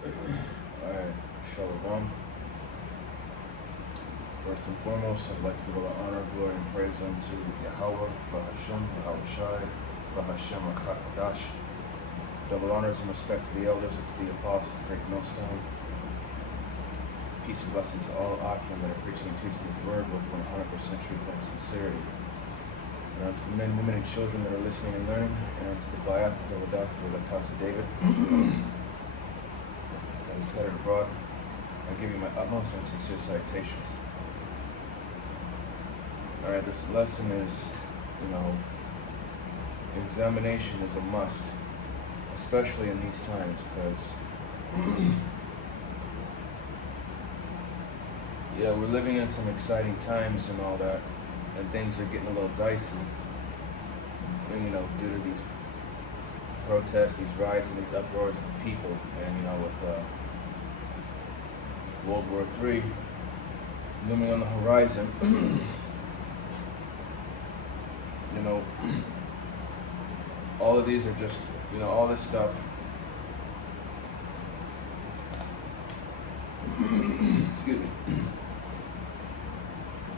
Alright, Shalom. First and foremost, I'd like to give all the honor, glory, and praise unto Yahweh, Bahashem, Bahawashi, Bahashem, Achakadash. Double honors and respect to the elders and to the apostles, great millstone. Peace and blessing to all Akim that are preaching and teaching His word with 100% truth and sincerity. And unto the men, women, and children that are listening and learning, and unto the Bayath, the Wadah, the House of David, that is scattered abroad, I give you my utmost and sincere salutations. Alright, this lesson is, examination is a must, especially in these times, because, yeah, we're living in some exciting times and all that, and things are getting a little dicey, and, due to these protests, these riots, and these uproars of the people, and, with World War III looming on the horizon. All of these are just, all this stuff. Excuse me.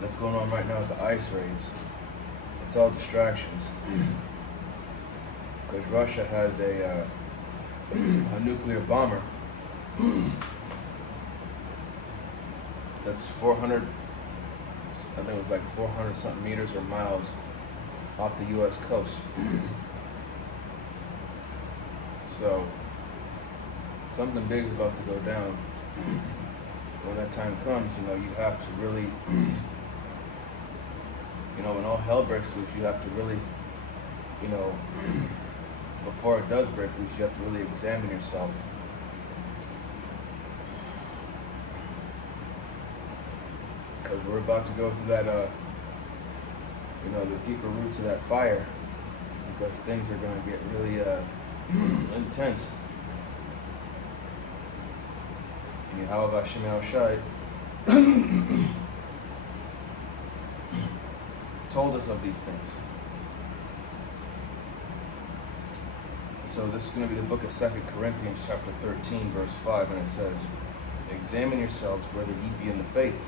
That's going on right now with the ICE raids. It's all distractions. Because Russia has a nuclear bomber that's 400, I think it was like 400 something meters or miles off the U.S. coast. So something big is about to go down. When that time comes, you have to really, when all hell breaks loose, you have to really, before it does break loose, you have to really examine yourself. Because we're about to go through that, the deeper roots of that fire, because things are going to get really intense. And Yahweh Hashem Shai told us of these things. So this is going to be the book of 2 Corinthians chapter 13, verse 5, and it says, "Examine yourselves whether ye be in the faith.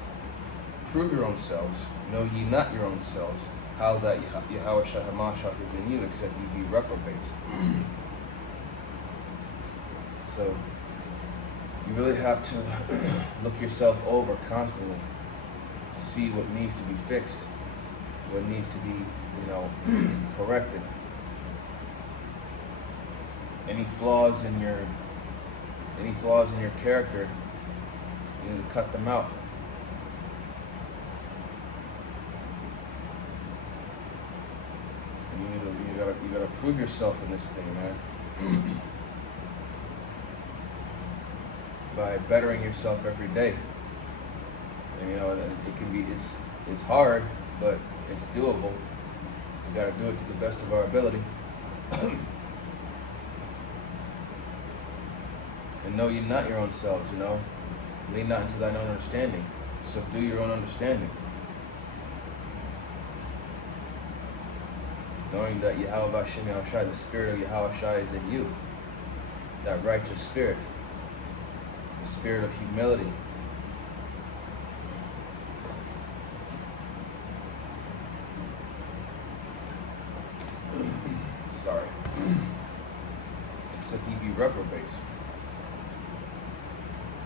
Prove your own selves. Know ye not your own selves, how that Yahweh Shai HaMashiach is in you, except ye be reprobates." So you really have to look yourself over constantly to see what needs to be fixed, what needs to be, corrected. Any flaws in your character, you need to cut them out. And you gotta prove yourself in this thing, man. By bettering yourself every day. And it can be, it's hard, but it's doable. We gotta do it to the best of our ability. And know ye not your own selves, lean not into thine own understanding. Subdue your own understanding. Knowing that Yahweh Hashem Yahushai, the spirit of Yahweh Shai, is in you. That righteous spirit. The spirit of humility. Sorry. Except ye be reprobates.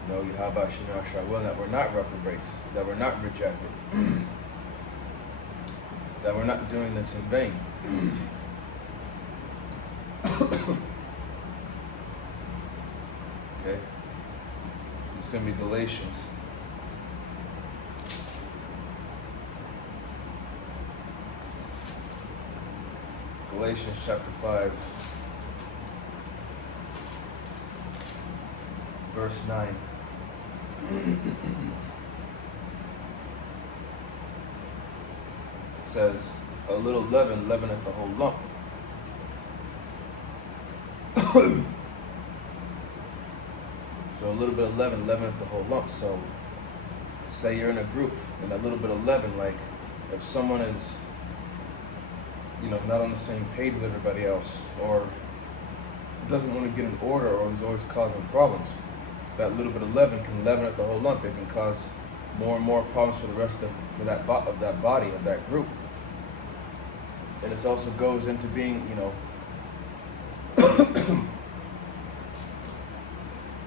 Know Yahweh Hashem Yahushai will that we're not reprobates, that we're not rejected, that we're not doing this in vain. Okay? It's going to be Galatians. Galatians chapter 5, verse 9. It says, "A little leaven leaveneth the whole lump." So a little bit of leaven leaveneth the whole lump. So say you're in a group and a little bit of leaven, like if someone is, not on the same page as everybody else, or doesn't want to get in order, or is always causing problems, that little bit of leaven can leaven up the whole lump. It can cause more and more problems for the rest of that body of that group. And this also goes into being,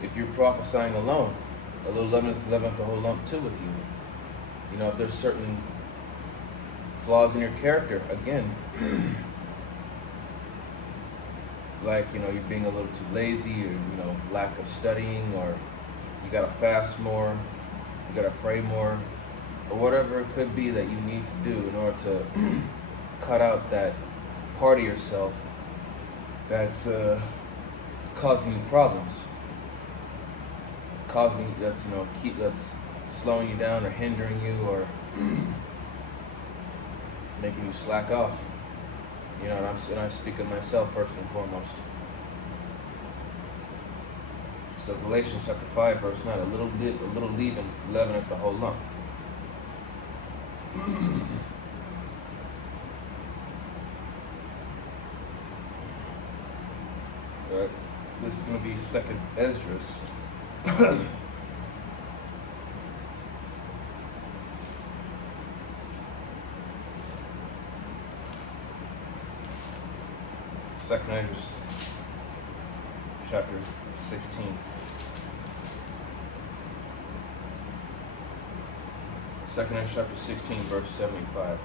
if you're prophesying alone, a little leaven can leaven up the whole lump too with you. If there's certain flaws in your character, again, like, you're being a little too lazy, or, lack of studying, or you gotta fast more, you gotta pray more, or whatever it could be that you need to do in order to cut out that part of yourself that's causing you problems, that's slowing you down or hindering you or making you slack off. And I speak of myself first and foremost. So Galatians chapter 5, verse 9, a little leaven at the whole lump. Alright, this is going to be 2nd Esdras. 2nd Esdras chapter 16. 2nd Esdras chapter 16, verse 75.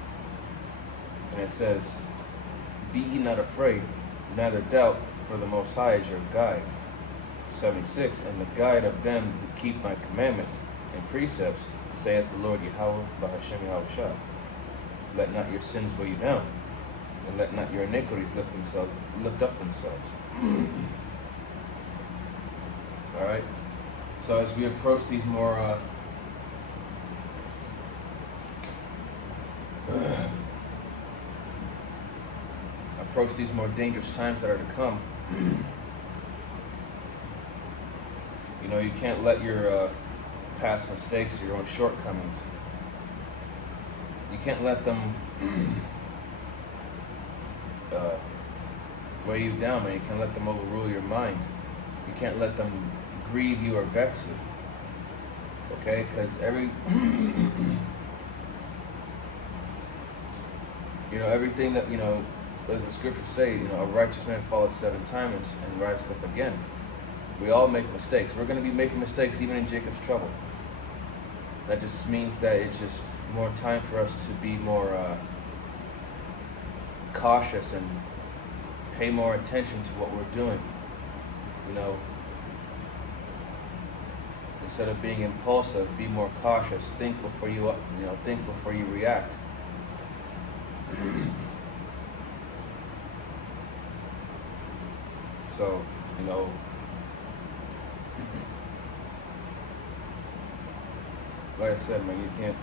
And it says, "Be ye not afraid, neither doubt, for the Most High is your guide." 76. "And the guide of them who keep my commandments and precepts, saith the Lord Yahweh, Bahashem Yahushua. Let not your sins weigh you down, and let not your iniquities lift up themselves." All right. So as we approach these more dangerous times that are to come, you can't let your past mistakes or your own shortcomings, you can't let them weigh you down, man. You can't let them overrule your mind. You can't let them grieve you or vex you. Okay? Because everything that, as the scriptures say, a righteous man falleth 7 times and rises up again. We all make mistakes. We're going to be making mistakes even in Jacob's trouble. That just means that it's just more time for us to be more cautious and pay more attention to what we're doing. Instead of being impulsive, be more cautious. Think before you react. So, like I said, man, you can't,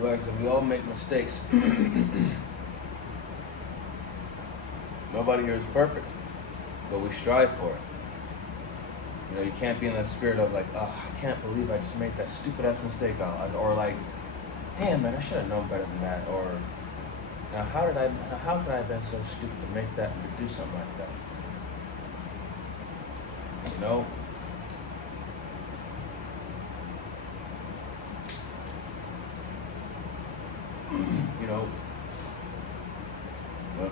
like I said, we all make mistakes. Nobody here is perfect, but we strive for it. You can't be in that spirit of like, oh, I can't believe I just made that stupid ass mistake, or like, damn, man, I should have known better than that, or now how could I have been so stupid to make that, to do something like that?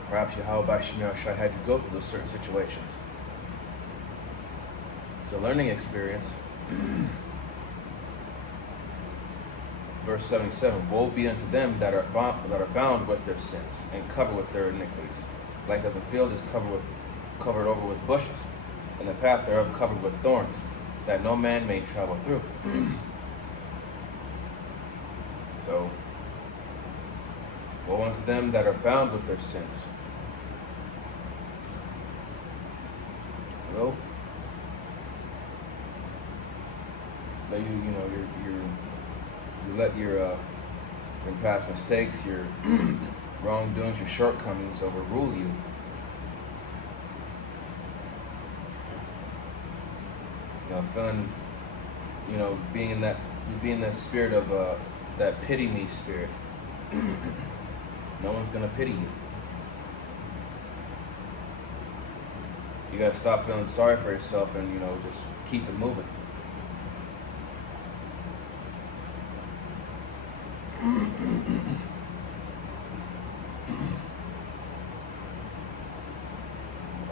Perhaps Yahweh Bashim Yahushua had to go through those certain situations. It's a learning experience. Verse 77, "Woe be unto them that are bound with their sins, and covered with their iniquities, like as a field is covered over with bushes, and the path thereof covered with thorns, that no man may travel through." So, woe unto them that are bound with their sins. Well, that you let your past mistakes, your wrongdoings, your shortcomings overrule you. Feeling, being in that spirit of that pity me spirit. No one's gonna pity you. You gotta stop feeling sorry for yourself and, just keep it moving.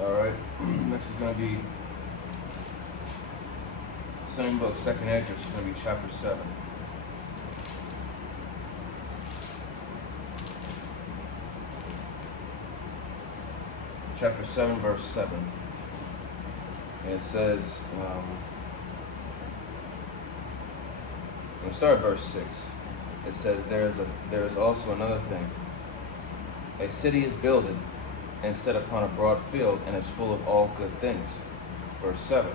Alright, next is gonna be same book, second Esdras. It's gonna be chapter 7. Chapter 7, verse 7. And it says, we'll start at verse 6. It says, there is also another thing. A city is builded and set upon a broad field, and is full of all good things. Verse 7.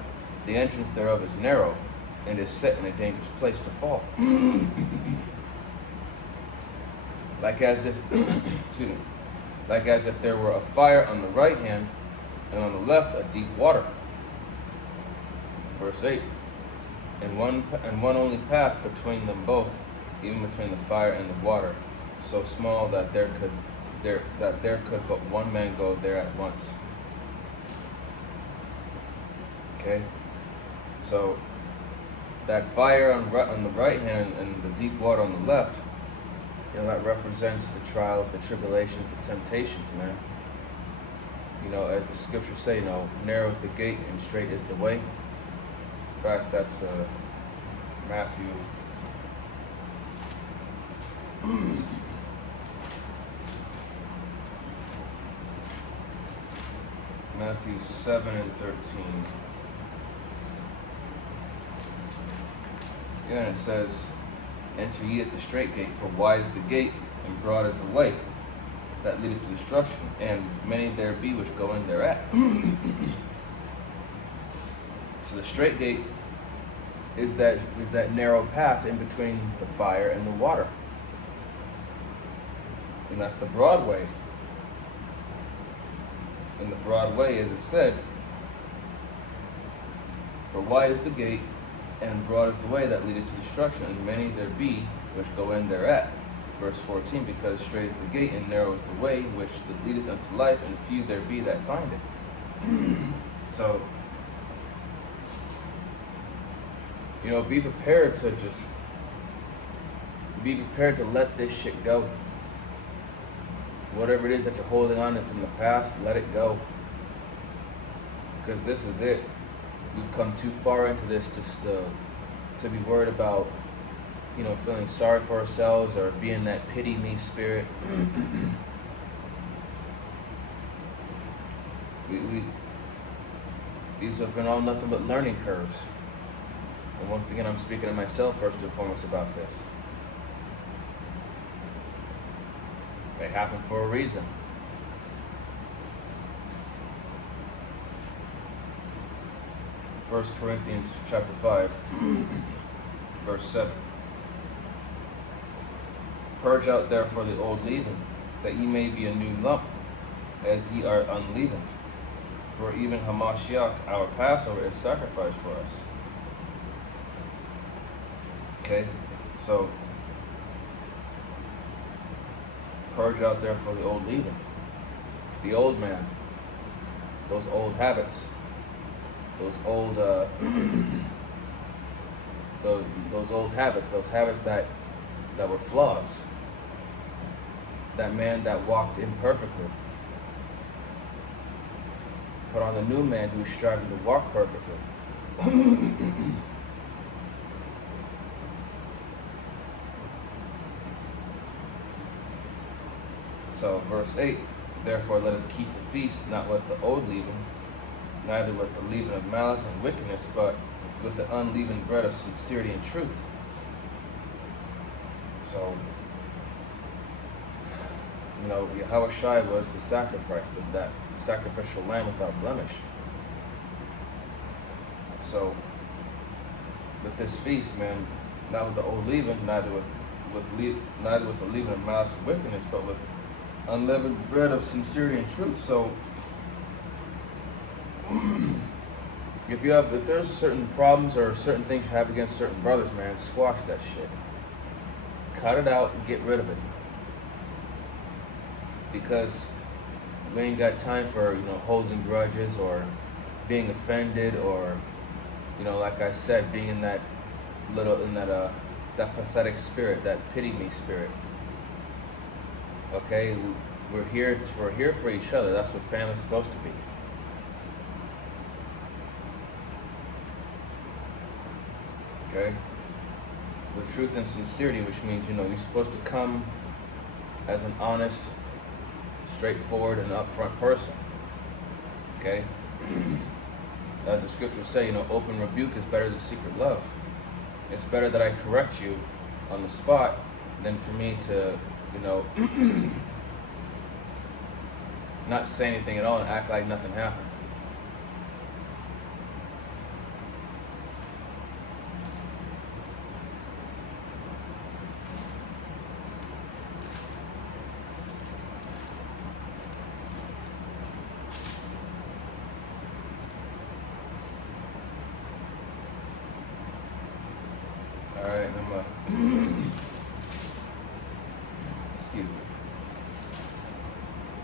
The entrance thereof is narrow, and is set in a dangerous place to fall. Like as if, excuse me, like as if there were a fire on the right hand, and on the left a deep water. Verse 8. And one only path between them both, even between the fire and the water, so small that there could but one man go there at once. Okay, so that fire on the right hand and the deep water on the left, that represents the trials, the tribulations, the temptations, man. As the scriptures say, narrow is the gate and straight is the way. In fact, that's Matthew. Matthew 7 and 13. Yeah, and it says, enter ye at the straight gate, for wide is the gate, and broad is the way that leadeth to destruction, and many there be which go in thereat. So the straight gate is that narrow path in between the fire and the water. And that's the broad way. And the broad way, as it said, for wide is the gate, and broad is the way that leadeth to destruction, and many there be which go in thereat. Verse 14, because straight is the gate, and narrow is the way which leadeth unto life, and few there be that find it. So, be prepared to let this shit go. Whatever it is that you're holding on to from the past, let it go. Because this is it. We've come too far into this to be worried about, feeling sorry for ourselves or being that pity me spirit. These have been all nothing but learning curves. And once again, I'm speaking to myself first and foremost about this. They happen for a reason. First Corinthians chapter 5, verse 7. Purge out therefore the old leaven, that ye may be a new lump, as ye are unleavened. For even Hamashiach, our Passover, is sacrificed for us. Okay, so purge out therefore the old leaven, the old man, those old habits, those old those habits that were flaws. That man that walked imperfectly. Put on the new man who's striving to walk perfectly. So, verse 8, therefore let us keep the feast, not with the old leaven, neither with the leaven of malice and wickedness, but with the unleavened bread of sincerity and truth. So, Yahweh Shai was the sacrifice, that sacrificial lamb without blemish. So, with this feast, man, not with the old leaven, neither with the leaven of malice and wickedness, but with unleavened bread of sincerity and truth. So, if there's certain problems or certain things you have against certain brothers, man, squash that shit. Cut it out and get rid of it. Because we ain't got time for, holding grudges or being offended, or, you know, like I said, being in that that pathetic spirit, that pity me spirit. Okay, we're here for each other. That's what family's supposed to be. Okay, with truth and sincerity, which means, you know, you're supposed to come as an honest, straightforward, and upfront person. Okay, as the scriptures say, you know, open rebuke is better than secret love. It's better that I correct you on the spot than for me to, you know, not say anything at all and act like nothing happened. All right, excuse me.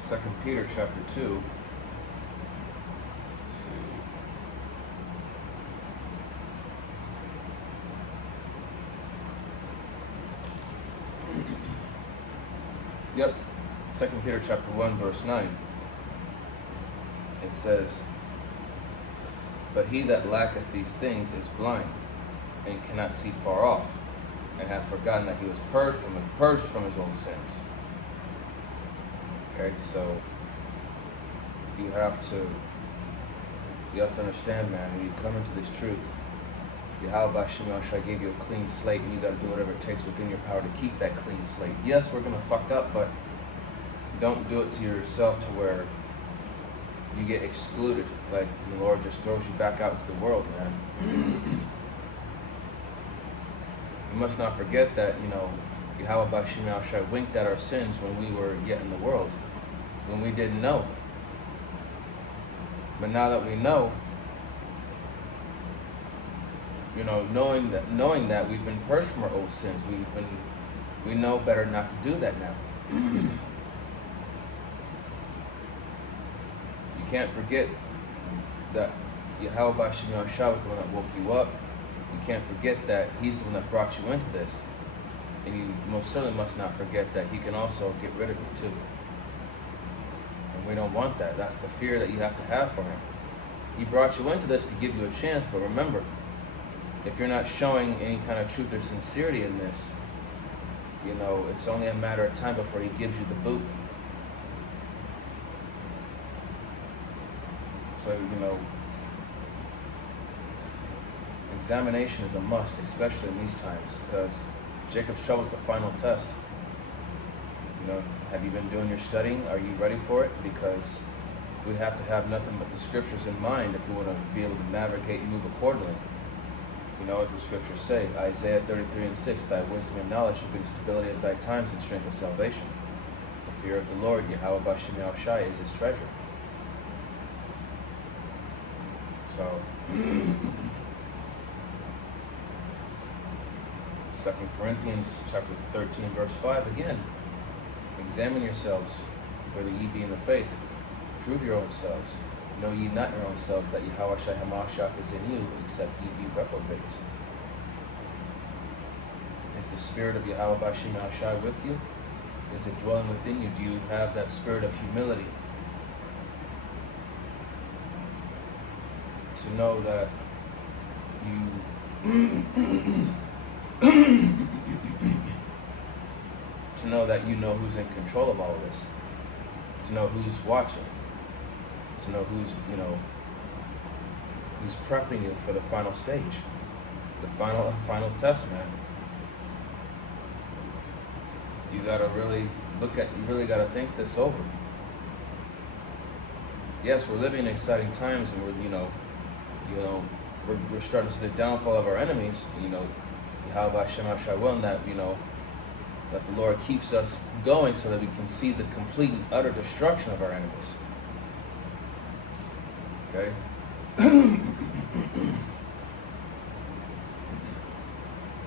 2 Peter chapter 2. Let's see. Yep. 2 Peter chapter 1, verse 9. It says, "But he that lacketh these things is blind, and cannot see far off, and hath forgotten that he was purged from his own sins." Okay, so you have to understand, man, when you come into this truth, Yahweh Shem Shai gave you a clean slate, and you got to do whatever it takes within your power to keep that clean slate. Yes, we're going to fuck up, but don't do it to yourself to where you get excluded, like the Lord just throws you back out into the world, man. We must not forget that, you know, Yahweh Shem Shai winked at our sins when we were yet in the world, when we didn't know. But now that we know, you know, knowing that we've been purged from our old sins, we know better not to do that now. You can't forget that Yahweh Shem Shai was the one that woke you up. You can't forget that He's the one that brought you into this. And you most certainly must not forget that He can also get rid of you too. And we don't want that. That's the fear that you have to have for Him. He brought you into this to give you a chance, but remember, if you're not showing any kind of truth or sincerity in this, you know, it's only a matter of time before He gives you the boot. So, you know, examination is a must, especially in these times, because Jacob's trouble is the final test. You know, have you been doing your studying? Are you ready for it? Because we have to have nothing but the scriptures in mind if we want to be able to navigate and move accordingly. You know, as the scriptures say, Isaiah 33:6, "Thy wisdom and knowledge shall be the stability of thy times and strength of salvation." The fear of the Lord, Yahweh Shem Shai, is His treasure. So, 2 Corinthians chapter 13, verse 5, again, "Examine yourselves, whether ye be in the faith. Prove your own selves. Know ye not your own selves, that Yahweh Shai Hamashiach is in you, except ye be reprobates." Is the spirit of Yahweh Shem Shai with you? Is it dwelling within you? Do you have that spirit of humility? To know that to know that you know who's in control of all of this. To know who's watching. To know who's, you know, who's prepping you for the final stage. The final test, man. You gotta really you really gotta think this over. Yes, we're living in exciting times, and we're starting to see the downfall of our enemies. You know, Yahweh Shem Shai will, and that, you know, that the Lord keeps us going so that we can see the complete and utter destruction of our enemies. Okay?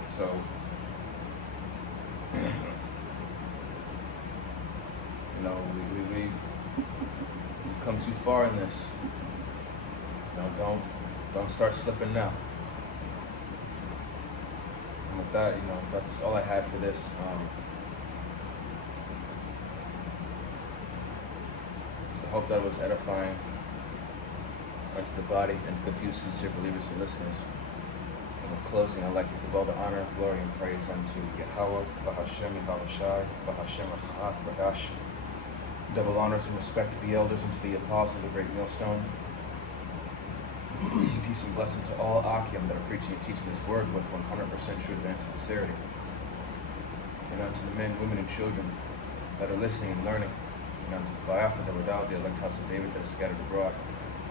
So, you know, we come too far in this. You know, Don't start slipping now. And with that, that's all I had for this. So I hope that was edifying unto the body and to the few sincere believers and listeners. And in closing, I'd like to give all the honor, glory, and praise unto Yahweh, Bahashem, Yahweh Shai, Bahashem, Achak, Badash. Double honors and respect to the elders and to the apostles of Great Millstone. Peace and blessing to all Akim that are preaching and teaching this word with 100% truth and sincerity. And unto the men, women, and children that are listening and learning. And unto the Bayatha, the Radal, the elect house of David that is scattered abroad.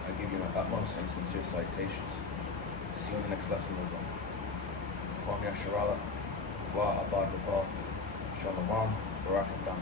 I give you my utmost and sincere salutations. See you in the next lesson, everyone. Kwam Yasharala, Wa Abad Rabal, Shalom, Barakatam.